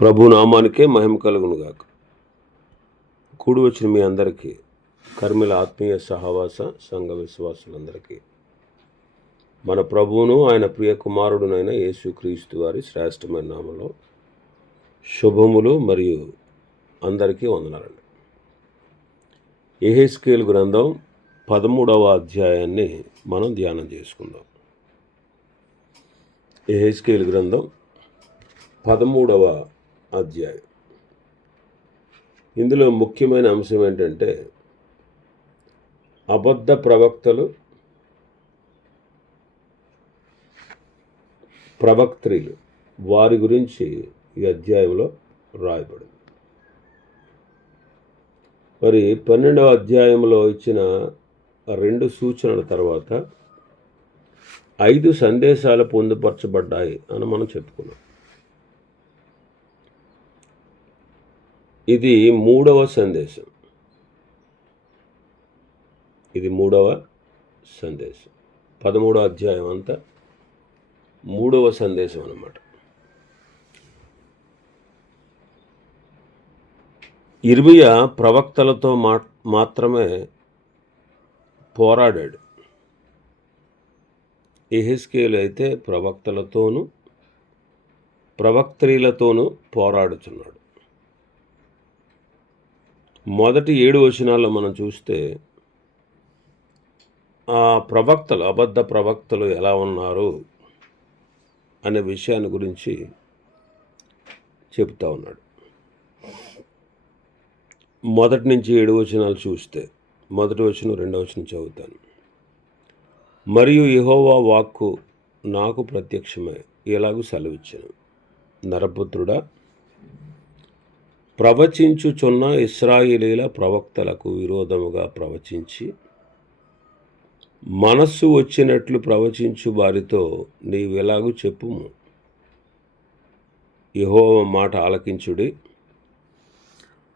ప్రభు నామానికే మహిమ కలుగునుగాక. కూడి వచ్చిన మీ అందరికీ, కర్మిల ఆత్మీయ సహవాస సంఘ విశ్వాసులందరికీ మన ప్రభువును ఆయన ప్రియ కుమారుడునైన యేసుక్రీస్తు వారి శ్రేష్టమైన నామంలో శుభములు మరియు అందరికీ వందనాలండి. యెహెజ్కేలు గ్రంథం 13వ అధ్యాయాన్ని మనం ధ్యానం చేసుకుందాం. యెహెజ్కేలు గ్రంథం 13వ అధ్యాయం. ఇందులో ముఖ్యమైన అంశం ఏంటంటే అబద్ధ ప్రవక్తలు, ప్రవక్త్రీలు, వారి గురించి ఈ అధ్యాయంలో రాయబడింది. మరి 12వ అధ్యాయంలో ఇచ్చిన 2 సూచనల తర్వాత 5 సందేశాలు పొందుపరచబడ్డాయి అని మనం చెప్పుకున్నాం. ఇది 3వ సందేశం. ఇది 3వ సందేశం. 13వ అధ్యాయం అంతా 3వ సందేశం అన్నమాట. ఇర్మియా ప్రవక్తలతో మాత్రమే పోరాడాడు. యెహెజ్కేలు అయితే ప్రవక్తలతోనూ ప్రవక్త్రీలతోనూ పోరాడుతున్నాడు. మొదటి 7 వచనాల్లో మనం చూస్తే ఆ ప్రవక్తలు, అబద్ధ ప్రవక్తలు ఎలా ఉన్నారు అనే విషయాన్ని గురించి చెప్తా ఉన్నాడు. మొదటి నుంచి 7 వచనాలు చూస్తే, మొదటి వచనం 2వ వచనం చదువుతాను. మరియు యెహోవా వాక్కు నాకు ప్రత్యక్షమై ఇలాగు సెలవిచ్చెను, నరపుత్రుడా, ప్రవచించుచున్న ఇశ్రాయేలీల ప్రవక్తలకు విరోధముగా ప్రవచించి మనస్సు వచ్చినట్లు ప్రవచించు వారితో నీవెలాగు చెప్పుము. యెహోవా మాట ఆలకించుడి.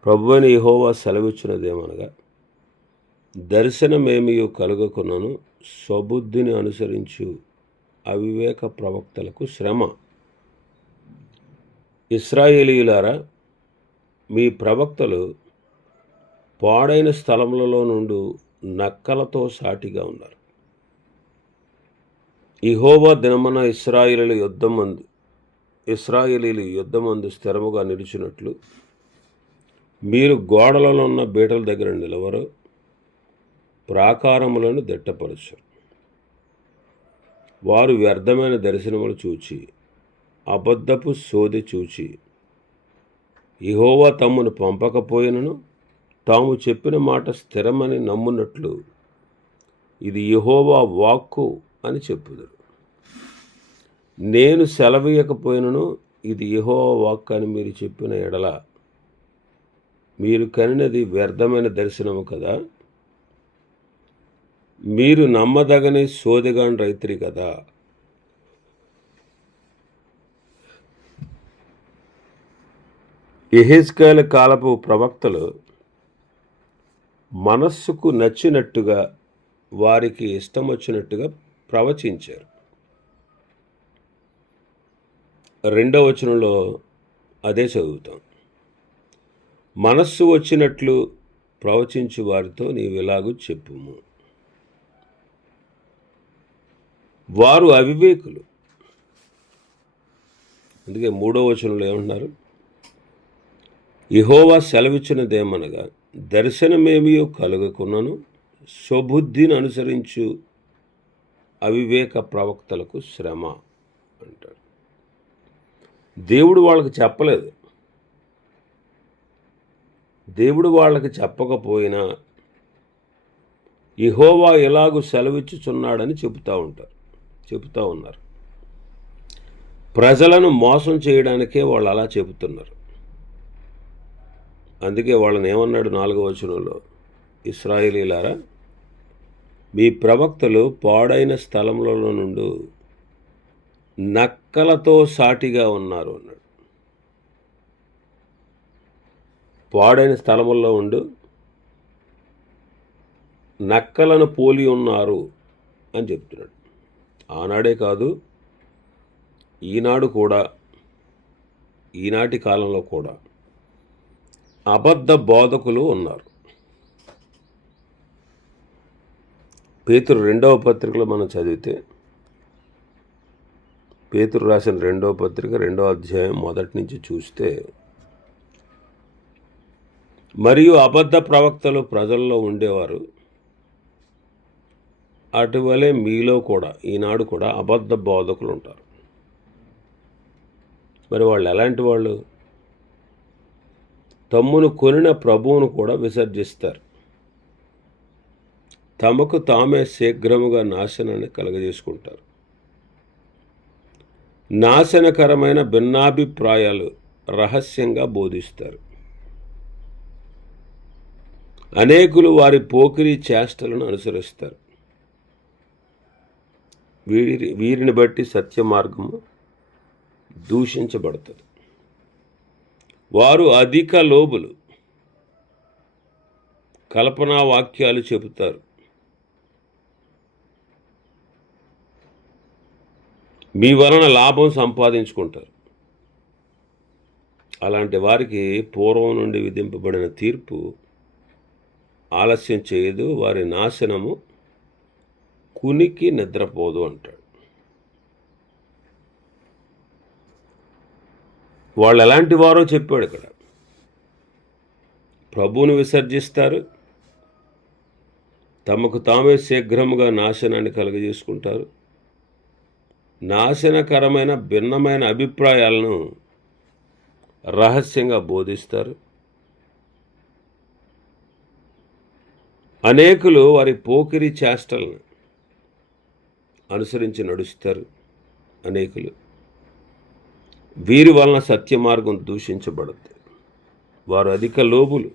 ప్రభువైన యెహోవా సెలవిచ్చినదేమనగా, దర్శనమేమియు కలుగకున్నను స్వబుద్ధిని అనుసరించు అవివేక ప్రవక్తలకు శ్రమ. ఇశ్రాయేలీయులారా, మీ ప్రవక్తలు పాడైన స్థలములలో నుండి నక్కలతో సాటిగా ఉన్నారు. యెహోవా దినమున ఇశ్రాయేలీలు యుద్ధమందు స్థిరముగా నిలిచినట్లు మీరు గోడలలో ఉన్న బీటల దగ్గర నిలవరు, ప్రాకారములను దిట్టపరచరు. వారు వ్యర్థమైన దర్శనములు చూచి, అబద్ధపు సోది చూచి, యెహోవా తమ్మును పంపకపోయినను తాము చెప్పిన మాట స్థిరమని నమ్మునట్లు ఇది యెహోవా వాక్కు అని చెప్పుదురు. నేను సెలవీయకపోయినను ఇది యెహోవా వాక్కు అని మీరు చెప్పిన ఎడల మీరు కనినది వ్యర్థమైన దర్శనము కదా, మీరు నమ్మదగని సోదిగాని రైతురి కదా. యెహెజ్కేలు కాలపు ప్రవక్తలు మనస్సుకు నచ్చినట్టుగా, వారికి ఇష్టం వచ్చినట్టుగా ప్రవచించారు. 2వ వచనంలో అదే చదువుతాం. మనస్సు వచ్చినట్లు ప్రవచించు వారితో నీవిలాగు చెప్పుము. వారు అవివేకులు. అందుకే 3వ వచనంలో ఏమంటున్నారు? యెహోవా సెలవిచ్చినదేమనగా, దర్శనమేమియో కలుగకున్నను స్వబుద్ధిని అనుసరించు అవివేక ప్రవక్తలకు శ్రమ అంటారు. దేవుడు వాళ్ళకి చెప్పలేదు. దేవుడు వాళ్ళకి చెప్పకపోయినా యెహోవా ఎలాగూ సెలవిచ్చుచున్నాడని చెబుతూ ఉన్నారు. ప్రజలను మోసం చేయడానికే వాళ్ళు అలా చెబుతున్నారు. అందుకే వాళ్ళని ఏమన్నాడు 4వ వచనంలో, ఇశ్రాయేలీలారా, మీ ప్రవక్తలు పాడైన స్థలములలో నుండి నక్కలతో సాటిగా ఉన్నారు అన్నాడు. పాడైన స్థలముల్లో ఉండు నక్కలను పోలి ఉన్నారు అని చెప్తున్నాడు. ఆనాడే కాదు, ఈనాడు కూడా ఈనాటి కాలంలో కూడా అబద్ధ బోధకులు ఉన్నారు. పేతురు 2వ పత్రికలో మనం చదివితే, పేతురు రాసిన 2వ పత్రిక 2వ అధ్యాయం మొదటి నుంచి చూస్తే, మరియు అబద్ధ ప్రవక్తలు ప్రజల్లో ఉండేవారు, అటువలే మీలో కూడా ఈనాడు కూడా అబద్ధ బోధకులు ఉంటారు. మరి వాళ్ళు ఎలాంటి వాళ్ళు? తమ్మును కొనిన ప్రభువును కూడా విసర్జిస్తారు, తమకు తామే శీఘ్రముగా నాశనాన్ని కలగజేసుకుంటారు. నాశనకరమైన భిన్నాభిప్రాయాలు రహస్యంగా బోధిస్తారు. అనేకులు వారి పోకిరీ చేష్టలను అనుసరిస్తారు. వీరిని బట్టి సత్య మార్గము దూషించబడుతుంది. వారు అధిక లోబులు, కల్పనా వాక్యాలు చెబుతారు. మీ వలన లాభం సంపాదించుకుంటారు. అలాంటి వారికి పూర్వం నుండి విధింపబడిన తీర్పు ఆలస్యం చేయదు, వారి నాశనము కునికి నిద్రపోదు అంటాడు. వాళ్ళు ఎలాంటి వారో చెప్పాడు ఇక్కడ. ప్రభువును విసర్జిస్తారు, తమకు తామే శీఘ్రముగా నాశనాన్ని కలుగజేసుకుంటారు, నాశనకరమైన భిన్నమైన అభిప్రాయాలను రహస్యంగా బోధిస్తారు. అనేకులు వారి పోకిరి చేష్టలను అనుసరించి నడుస్తారు. అనేకులు వీరి వలన సత్య మార్గం దూషించబడుతుంది. వారు అధిక లోబులు,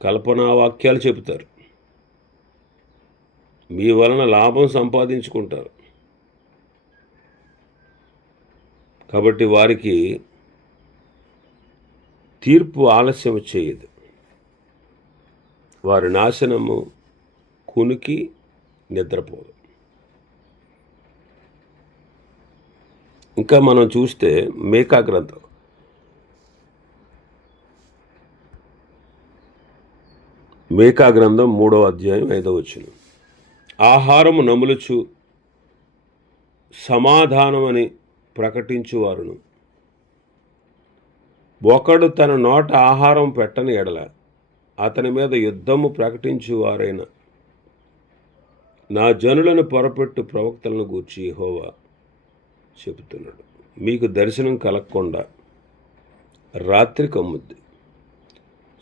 కల్పనా వాక్యాలు చెబుతారు. మీ వలన లాభం సంపాదించుకుంటారు. కాబట్టి వారికి తీర్పు ఆలస్యం చేయదు, వారి నాశనము కునికి నిద్రపోదు. ఇంకా మనం చూస్తే మీకా గ్రంథం 3వ అధ్యాయం 5వ వచనం. ఆహారము నములుచు సమాధానమని ప్రకటించువారును, ఒకడు తన నోట ఆహారం పెట్టని ఎడల అతని మీద యుద్ధము ప్రకటించువారైన నా జనులను పొరపెట్టు ప్రవక్తలను గూర్చి యెహోవా చెబుతున్నాడు. మీకు దర్శనం కలగకుండా రాత్రి కమ్ముద్ది,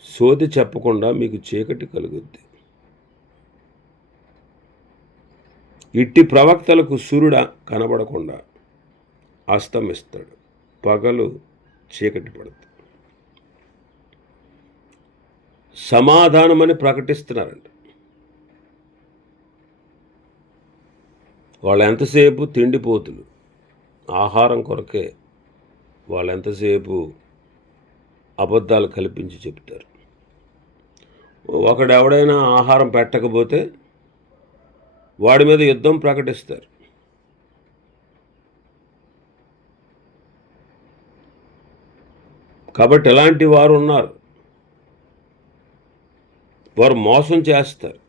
సోది చెప్పకుండా మీకు చీకటి కలుగుద్ది. ఇట్టి ప్రవక్తలకు సూర్యుడు కనబడకుండా అస్తమిస్తాడు, పగలు చీకటి పడుతుంది. సమాధానమని ప్రకటిస్తున్నారంట. వాళ్ళు ఎంతసేపు తిండిపోతులు, ఆహారం కొరకే వాళ్ళు ఎంతసేపు అబద్ధాలు కల్పించి చెప్తారు. ఒకడెవడైనా ఆహారం పెట్టకపోతే వాడి మీద యుద్ధం ప్రకటిస్తారు. కాబట్టి ఎలాంటి వారు ఉన్నారు? వారు మోసం చేస్తారు.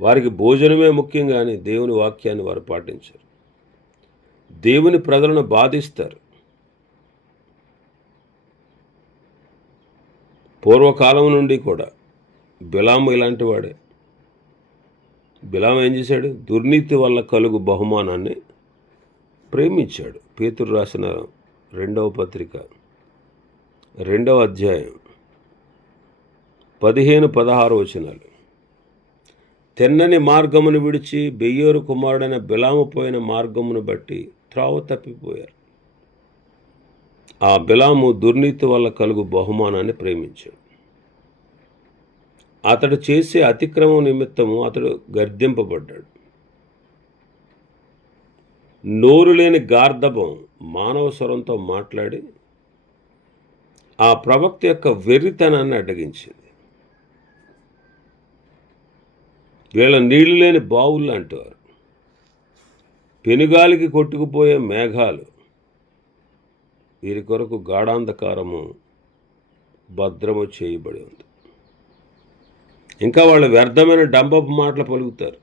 వారికి భోజనమే ముఖ్యం, కానీ దేవుని వాక్యాన్ని వారు పాటించరు. దేవుని ప్రజలను బాధిస్తారు. పూర్వకాలం నుండి కూడా బిలాము ఇలాంటి వాడే. బిలాము ఏం చేశాడు? దుర్నీతి వల్ల కలుగు బహుమానాన్ని ప్రేమించాడు. పేతురు రాసిన 2వ పత్రిక 2వ అధ్యాయం 15-16 వచనాలు. తెన్నని మార్గమును విడిచి బెయ్యోరు కుమారుడైన బిలాము పోయిన మార్గమును బట్టి త్రోవ తప్పిపోయారు. ఆ బిలాము దుర్నీతి వల్ల కలుగు బహుమానాన్ని ప్రేమించాడు. అతడు చేసే అతిక్రమం నిమిత్తము అతడు గర్దింపబడ్డాడు. నోరు లేని గార్ధబం మానవ స్వరంతో మాట్లాడి ఆ ప్రవక్త యొక్క వెర్రితనాన్ని అడ్డగించింది. వీళ్ళ నీళ్లు లేని బావులు అంటారు. పెనుగాలికి కొట్టుకుపోయే మేఘాలు వీరి కొరకు గాఢాంధకారము భద్రము చేయబడి ఉంది. ఇంకా వాళ్ళు వ్యర్థమైన డంబపు మాటలు పలుకుతారు.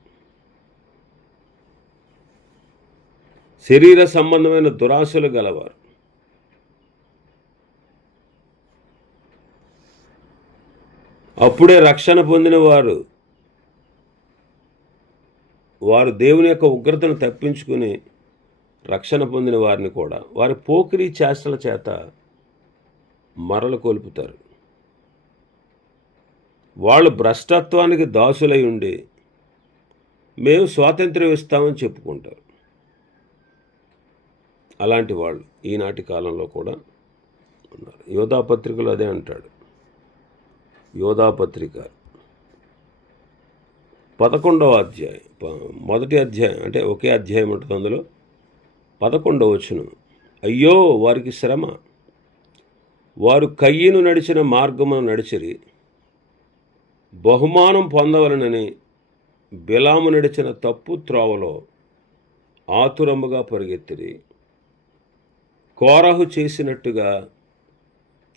శరీర సంబంధమైన దురాశలు గలవారు. అప్పుడే రక్షణ పొందిన వారు దేవుని యొక్క ఉగ్రతను తప్పించుకుని రక్షణ పొందిన వారిని కూడా వారి పోకిరీ చేష్టల చేత మరల కొల్పుతారు. వాళ్ళు భ్రష్టత్వానికి దాసులై ఉండి మేము స్వాతంత్ర్యం ఇస్తామని చెప్పుకుంటారు. అలాంటి వాళ్ళు ఈనాటి కాలంలో కూడా ఉన్నారు. యోధాపత్రికలో అదే అంటాడు. యోధాపత్రిక 11వ అధ్యాయం, మొదటి అధ్యాయం అంటే ఒకే అధ్యాయం ఉంటుంది. అందులో 11వ వచనం, అయ్యో వారికి శ్రమ, వారు కయ్యను నడిచిన మార్గమును నడిచిరి, బహుమానం పొందవలనని బిలాము నడిచిన తప్పు త్రోవలో ఆతురముగా పరిగెత్తిరి, కోరహు చేసినట్టుగా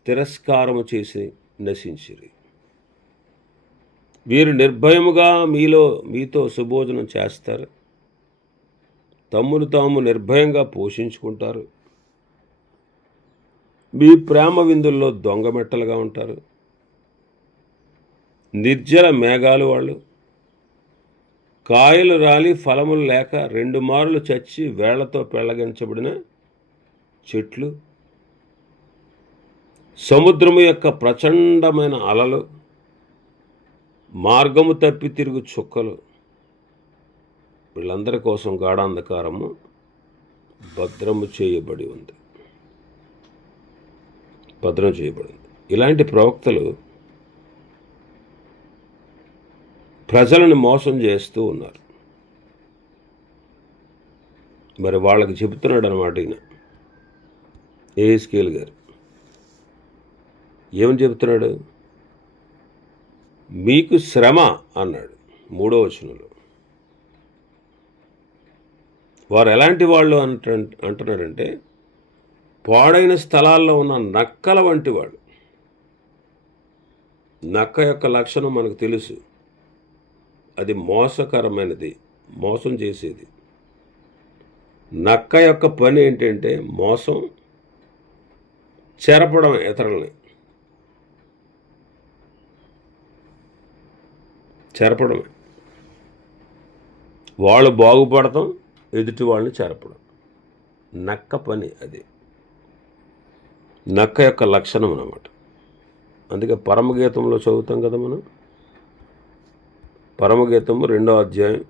తిరస్కారము చేసి నశించిరి. వీరు నిర్భయముగా మీతో సుభోజనం చేస్తారు, తమ్మును తాము నిర్భయంగా పోషించుకుంటారు, మీ ప్రేమ విందుల్లో దొంగమెట్టలుగా ఉంటారు. నిర్జల మేఘాలు వాళ్ళు, కాయలు రాలి ఫలములు లేక 2 మారులు చచ్చి వేళ్లతో పెళ్లగించబడిన చెట్లు, సముద్రము యొక్క ప్రచండమైన అలలు, మార్గము తప్పి తిరుగు చుక్కలు, వీళ్ళందరి కోసం గాఢాంధకారము భద్రము చేయబడి ఉంది. ఇలాంటి ప్రవక్తలు ప్రజలను మోసం చేస్తూ ఉన్నారు. మరి వాళ్ళకి చెబుతున్నాడు అన్నమాట ఈయన యెహెజ్కేలు గారు. ఏమని చెబుతున్నాడు? మీకు శ్రమ అన్నాడు 3వ వచనంలో. వారు ఎలాంటి వాళ్ళు అంటున్నారంటే పాడైన స్థలాల్లో ఉన్న నక్కల వంటి వాడు. నక్క యొక్క లక్షణం మనకు తెలుసు, అది మోసకరమైనది, మోసం చేసేది. నక్క యొక్క పని ఏంటంటే మోసం, చెరపడం ఇతరులని, చెరపడమే. వాళ్ళు బాగుపడతాం, ఎదుటి వాళ్ళని చెరపడం నక్క పని. అది నక్క యొక్క లక్షణం అన్నమాట. అందుకే పరమగీతంలో చదువుతాం కదా మనం. పరమగీతము 2వ అధ్యాయం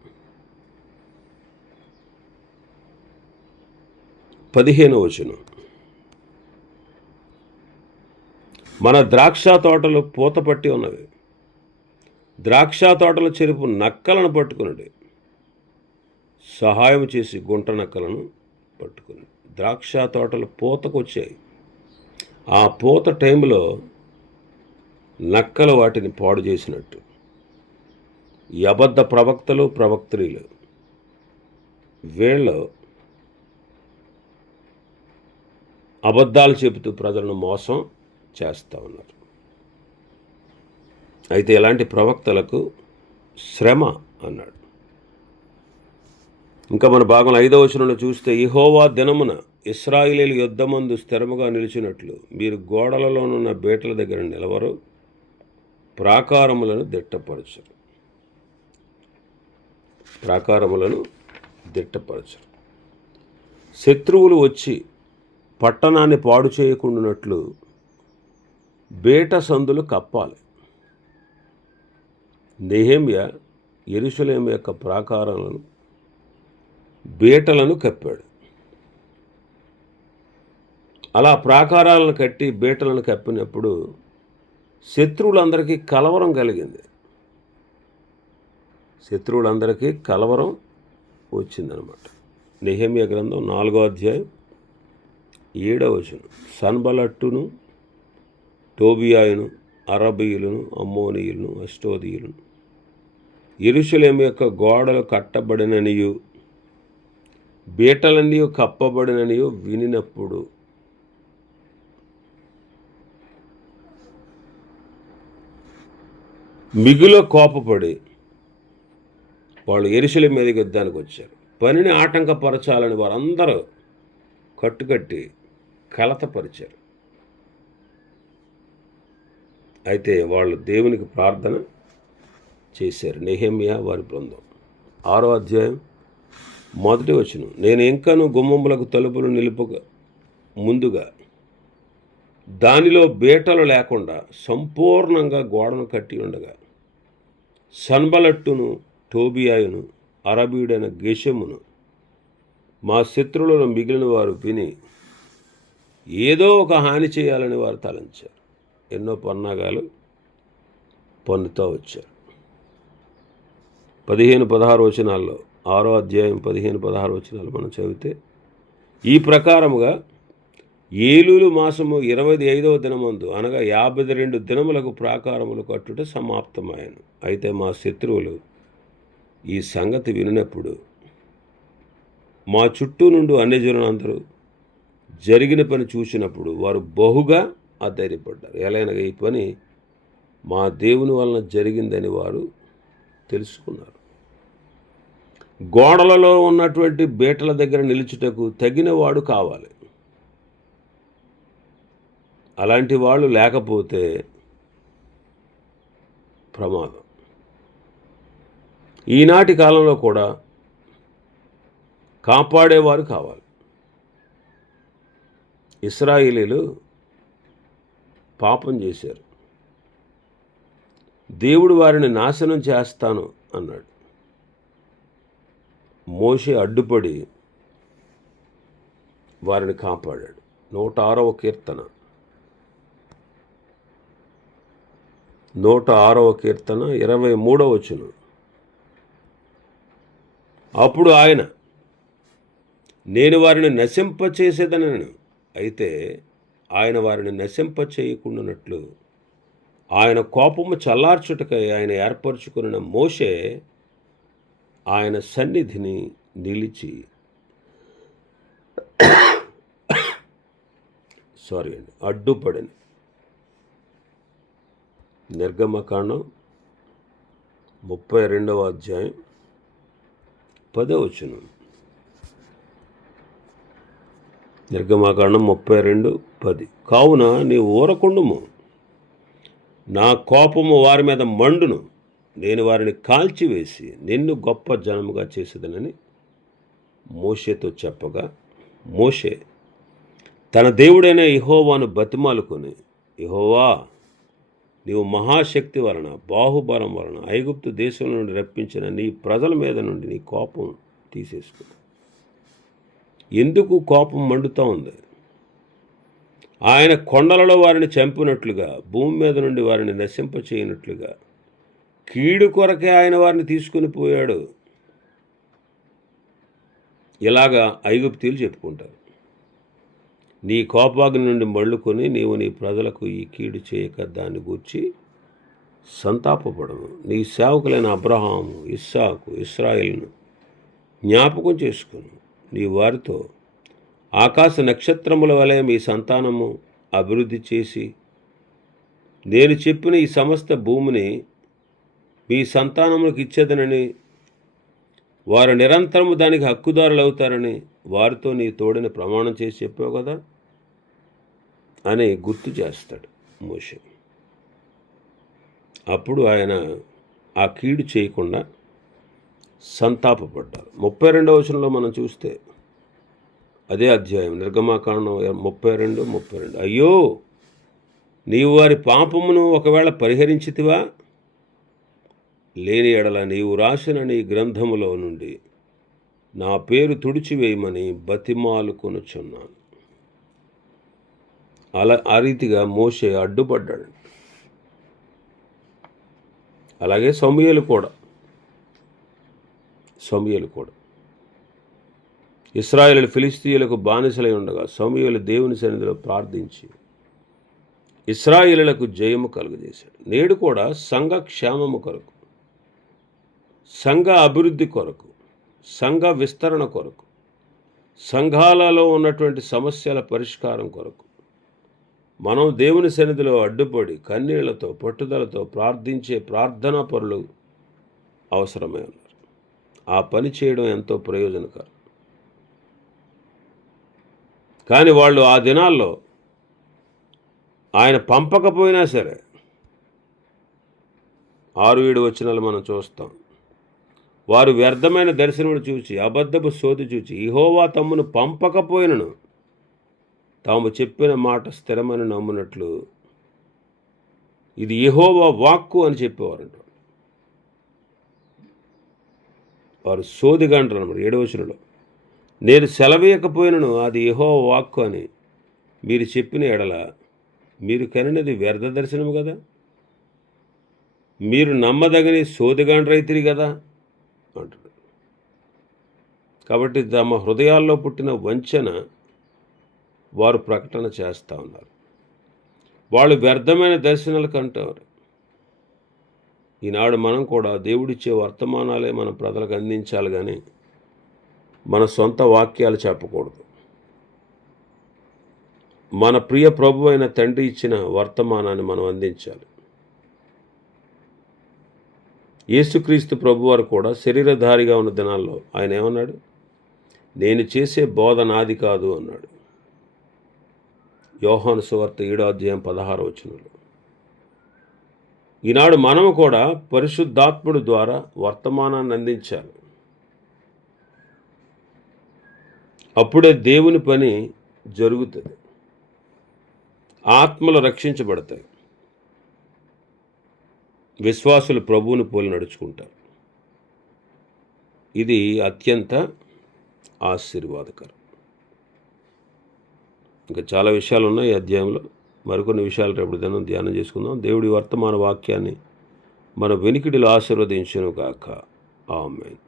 15వ వచనం, మన ద్రాక్ష తోటలు పూత పట్టి ఉన్నవి, ద్రాక్ష తోటల చెరుపు నక్కలను పట్టుకున్నాడు, సహాయం చేసి గుంట నక్కలను పట్టుకుని. ద్రాక్ష తోటలు పూతకు వచ్చాయి. ఆ పూత టైంలో నక్కలు వాటిని పాడు చేసినట్టు ఈ అబద్ధ ప్రవక్తలు, ప్రవక్త్రీలు వీళ్ళు అబద్ధాలు చెబుతూ ప్రజలను మోసం చేస్తూ ఉన్నారు. అయితే ఇలాంటి ప్రవక్తలకు శ్రమ అన్నాడు. ఇంకా మన భాగంలో 5వ వచనంలో చూస్తే, యెహోవా దినమున ఇశ్రాయేలీయులు యుద్ధమందు స్థిరముగా నిలిచినట్లు మీరు గోడలలోనున్న బేటల దగ్గర నిలవరు, ప్రాకారములను దిట్టపరచరు. శత్రువులు వచ్చి పట్టణాన్ని పాడు చేయకుండానట్లు బేట సందులు కప్పాలి. నెహెమ్యా యెరూషలేము యొక్క ప్రాకారాలను, బేటలను కప్పాడు. అలా ప్రాకారాలను కట్టి బేటలను కప్పినప్పుడు శత్రువులందరికీ కలవరం కలిగింది. శత్రువులందరికీ కలవరం వచ్చిందనమాట. నెహెమ్యా గ్రంథం 4వ అధ్యాయం 7వ వచనం, సన్బలట్టును, టోబియాయును, అరబీయులను, అమ్మోనీయులను, అష్టోదీయులను యెరూషలేము యొక్క గోడలు కట్టబడిననియు బీటలన్నీ కప్పబడిననియు వినినప్పుడు మిగుల కోపపడి వాళ్ళు యెరూషలేము మీదకి యుద్ధానికి వచ్చారు. పనిని ఆటంకపరచాలని వారందరూ కట్టుకట్టి కలతపరిచారు. అయితే వాళ్ళు దేవునికి ప్రార్థన చేశారు. నెహెమ్యా వారి బృందం. 6వ అధ్యాయం 1వ వచనం. నేను ఇంకను గుమ్మములకు తలుపులు నిలుపుగా ముందుగా దానిలో బీటలు లేకుండా సంపూర్ణంగా గోడను కట్టి ఉండగా సన్బలట్టును టోబియాయును అరబీయుడైన గెషెమును మా శత్రువులను మిగిలిన వారు విని ఏదో ఒక హాని చేయాలని వారు తలంచారు. ఎన్నో పన్నాగాలు పన్నుతూ వచ్చారు. 15-16 వచనాల్లో 6వ అధ్యాయం 15-16 వచనాలు మనం చదివితే, ఈ ప్రకారముగా ఏలూలు మాసము 25వ దినమందు అనగా 52 దినములకు ప్రాకారములు కట్టుట సమాప్తమాయను. అయితే మా శత్రువులు ఈ సంగతి వినినప్పుడు మా చుట్టూ నుండి అన్యజనులందరూ జరిగిన పని చూసినప్పుడు వారు బహుగా ఆశ్చర్యపడ్డారు. ఎలాగైనా ఈ పని మా దేవుని వలన జరిగిందని వారు తెలుసుకున్నారు. గోడలలో ఉన్నటువంటి బీటల దగ్గర నిలుచుటకు తగిన వాడు కావాలి. అలాంటి వాళ్ళు లేకపోతే ప్రమాదం. ఈనాటి కాలంలో కూడా కాపాడేవారు కావాలి. ఇశ్రాయేలీలు పాపం చేశారు. దేవుడు వారిని నాశనం చేస్తాను అన్నాడు. మోషే అడ్డుపడి వారిని కాపాడాడు. 106వ కీర్తన 23వ వచనం. అప్పుడు ఆయన, నేను వారిని నశింపచేసేదనను. అయితే ఆయన వారిని నశింపచేయకుండానట్లు ఆయన కోపము చల్లార్చుటకై ఆయన ఏర్పరచుకున్న మోషే ఆయన సన్నిధిని నిలిచి అడ్డుపడని. నిర్గమకాండం 32వ అధ్యాయం 10వ వచనం. నిర్గమకాండం 32:10. కావున నీవు ఊరకుండుము, నా కోపము వారి మీద మండును, నేను వారిని కాల్చివేసి నిన్ను గొప్ప జనముగా చేసేదనని మోషేతో చెప్పగా, మోషే తన దేవుడైన యెహోవాను బతిమాలుకొని, యెహోవా, నీవు మహాశక్తి వలన బాహుబలం వలన ఐగుప్తు దేశం నుండి రప్పించిన నీ ప్రజల మీద నుండి నీ కోపం తీసేసుకో. ఎందుకు కోపం మండుతూ ఉంది? ఆయన కొండలలో వారిని చంపినట్లుగా, భూమి మీద నుండి వారిని నశింపచేయనట్లుగా కీడు కొరకే ఆయన వారిని తీసుకుని పోయాడు. ఇలాగా ఐగుప్తీయులు చెప్పుకుంటారు. నీ కోపాగ్ని నుండి మళ్ళుకొని నీవు నీ ప్రజలకు ఈ కీడు చేయక దాన్ని గూర్చి సంతాపపడము. నీ సేవకులైన అబ్రహాము, ఇస్సాకు, ఇశ్రాయేలును జ్ఞాపకం చేసుకును. నీ వారితో ఆకాశ నక్షత్రముల వలె మీ సంతానము అభివృద్ధి చేసి నేను చెప్పిన ఈ సమస్త భూమిని మీ సంతానములకు ఇచ్చేదనని, వారు నిరంతరము దానికి హక్కుదారులు అవుతారని వారితో నీ తోడని ప్రమాణం చేసి చెప్పావు కదా అని గుర్తు చేస్తాడు మోషే. అప్పుడు ఆయన ఆ కీడు చేయకుండా సంతాపపడ్డారు. 32వ వచనంలో మనం చూస్తే, అదే అధ్యాయం నిర్గమకాండం 32:32. అయ్యో, నీవు వారి పాపమును ఒకవేళ పరిహరించితివా? లేని ఎడల నీవు రాసిన నీ గ్రంథములో నుండి నా పేరు తుడిచివేయమని బతిమాలుకొనుచున్నాను. ఆ రీతిగా మోషే అడ్డుపడ్డాడు. అలాగే సమూయేలు కూడా ఇశ్రాయేలు ఫిలిష్తీయులకు బానిసలై ఉండగా సమూయేలు దేవుని సన్నిధిలో ప్రార్థించి ఇశ్రాయేలులకు జయము కలుగజేశాడు. నేడు కూడా సంఘ క్షేమము కొరకు, సంఘ అభివృద్ధి కొరకు, సంఘ విస్తరణ కొరకు, సంఘాలలో ఉన్నటువంటి సమస్యల పరిష్కారం కొరకు మనం దేవుని సన్నిధిలో అడ్డుపడి కన్నీళ్లతో పట్టుదలతో ప్రార్థించే ప్రార్థనా పరులు అవసరమై ఉన్నారు. ఆ పని చేయడం ఎంతో ప్రయోజనకరం. కానీ వాళ్ళు ఆ దినాల్లో ఆయన పంపకపోయినా సరే 6-7 వచనాలు మనం చూస్తాం. వారు వ్యర్థమైన దర్శనమును చూచి అబద్ధపు సోది చూచి యెహోవా తమ్మును పంపకపోయినను తాము చెప్పిన మాట స్థిరమని నమ్మునట్లు ఇది యెహోవా వాక్కు అని చెప్పేవారంట. వారు సోదిగా అంటారు అన్నమాట. 7వ వచనంలో నేను సెలవేయకపోయినను అది యెహోవా వాక్కు అని మీరు చెప్పిన ఎడల మీరు కనినది వ్యర్థ దర్శనము కదా, మీరు నమ్మదగని సోదిగాండ్రైతిరి కదా అంటాడు. కాబట్టి తమ హృదయాల్లో పుట్టిన వంచన వారు ప్రకటన చేస్తూ ఉన్నారు. వాళ్ళు వ్యర్థమైన దర్శనాలకు అంటారు. ఈనాడు మనం కూడా దేవుడిచ్చే వర్తమానాలే మన ప్రజలకు అందించాలి, కానీ మన సొంత వాక్యాలు చెప్పకూడదు. మన ప్రియ ప్రభు అయిన తండ్రి ఇచ్చిన వర్తమానాన్ని మనం అందించాలి. యేసుక్రీస్తు ప్రభువారు కూడా శరీరధారిగా ఉన్న దినాల్లో ఆయన ఏమన్నాడు? నేను చేసే బోధ నాది కాదు అన్నాడు. యోహాను సువార్త 7వ అధ్యాయం 16వ వచనంలో. ఈనాడు మనము కూడా పరిశుద్ధాత్ముడి ద్వారా వర్తమానాన్ని అందించాలి. అప్పుడే దేవుని పని జరుగుతుంది. ఆత్మలు రక్షించబడతాయి. విశ్వాసులు ప్రభువుని పోలి నడుచుకుంటారు. ఇది అత్యంత ఆశీర్వాదకరం. ఇంకా చాలా విషయాలు ఉన్నాయి ఈ అధ్యాయంలో. మరికొన్ని విషయాలు రేపు ధ్యానం చేసుకుందాం. దేవుడి వర్తమాన వాక్యాన్ని మన వెనికిడిలో ఆశీర్వదించును గాక. ఆమేన్.